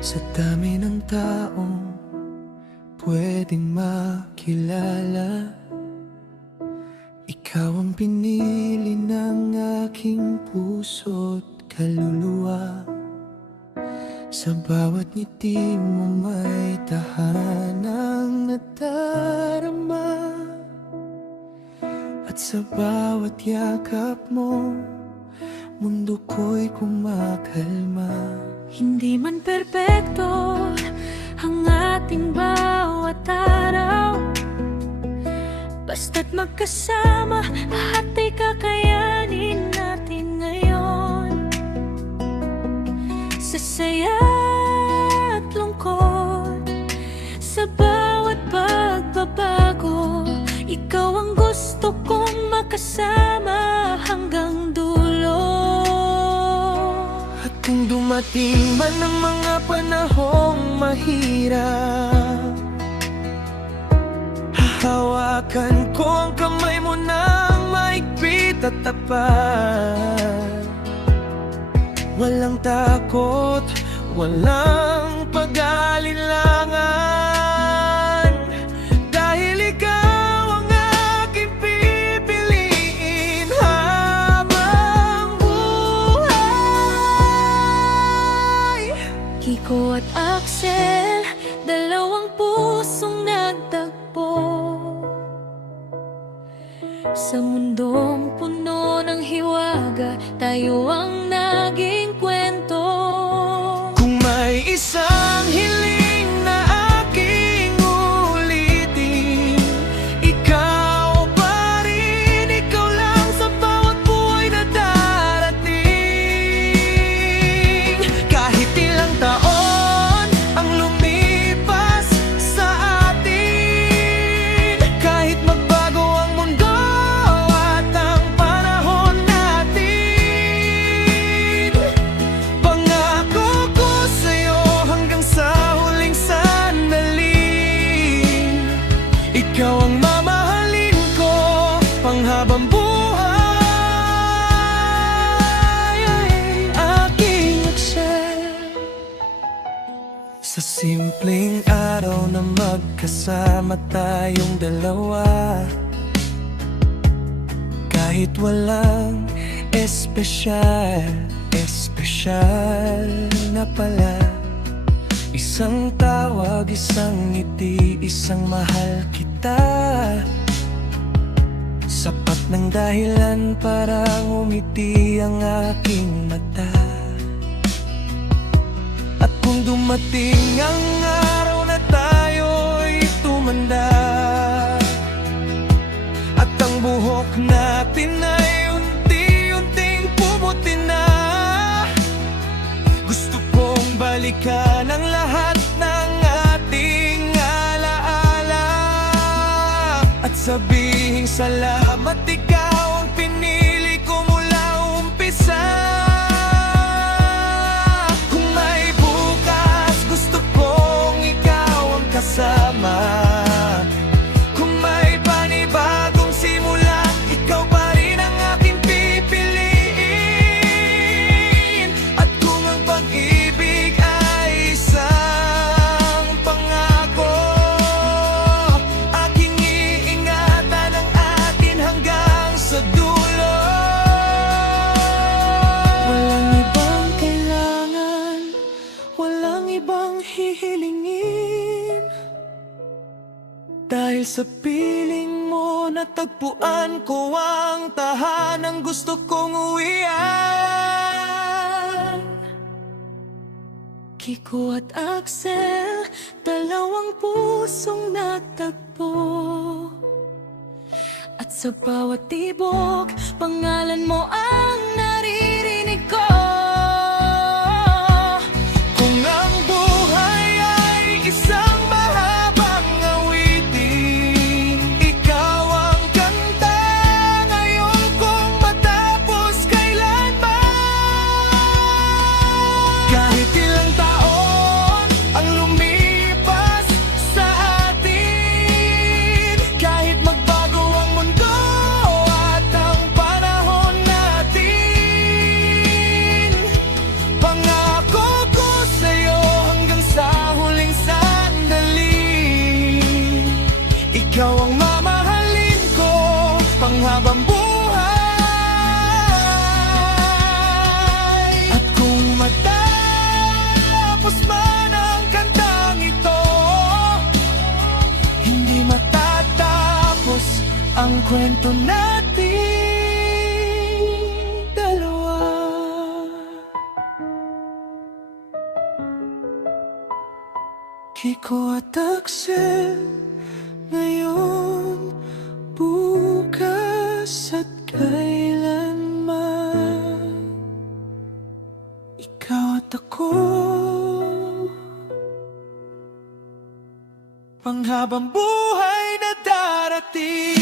Sa dami ng taong pwedeng makilala, ikaw ang pinili ng aking puso't kaluluwa. Sa bawat ngiti mo may tahanang nadarama, at sa bawat yakap mo, mundo ko'y kumakalma. Hindi man perpekto ang ating bawat araw, basta't magkasama, lahat ay kakayanin natin ngayon. Sa saya at lungkot, sa bawat pagbabago, ikaw ang gusto kong makasama hanggang dulo. At kung dumating man ang mga panahong mahirap, hahawakan ko ang kamay mo ng maigpit at tapat. Walang takot, walang pag-alinlangan, dahil ikaw ang aking pipiliin habang buhay. Kiko at Axel, dalawang pusong nagtagpo. Sa mundong puno ng hiwaga, tayo ang naging kwento. Kung may isang hiling na aking ulitin, ikaw pa rin, ikaw lang sa bawat buhay na darating. Kahit ilang taon ang lumipas sa atin, kahit magbago ang mundo at ang panahon natin, pangako ko sa'yo hanggang sa huling sandali, ikaw ang mamahalin ko panghabang buhay. Aking Axel. Sa simpleng araw na magkasama tayong dalawa, kahit walang espesyal, espesyal na pala. Isang tawag, isang ngiti, isang mahal kita, sapat ng dahilan para ngumiti ang aking mata. At kung dumating ang araw na tayo'y tumanda, at ang buhok natin ay unti-unting pumuti na, gusto kong balikan ang lahat ng ating alaala at sabihin salamat, ikaw ang pinili ko mula umpisa. Kung may bukas, gusto kong ikaw ang kasama. Kung may panibagong simula, ikaw pa rin ang aking pipiliin. At kung ang pag-ibig ay isang pangako, aking iingatan ang atin hanggang sa dulo. Walang ibang kailangan, walang ibang hihilingin, dahil sa piling mo natagpuan ko ang tahanang gusto kong uwian. Kiko at Axel, dalawang pusong nagtagpo. At sa bawat tibok, pangalan mo ang naririnig ko. Kung ang buhay ay isang mahabang awitin, ikaw ang kanta ngayon kung matapos kailanman. Kahit ilang taon ang lumipas sa atin, kahit magbago ang mundo at ang panahon natin, kwento natin dalawa. Kiko at Axel, ngayon, bukas at kailanman. Ikaw at ako, panghabang buhay na darating.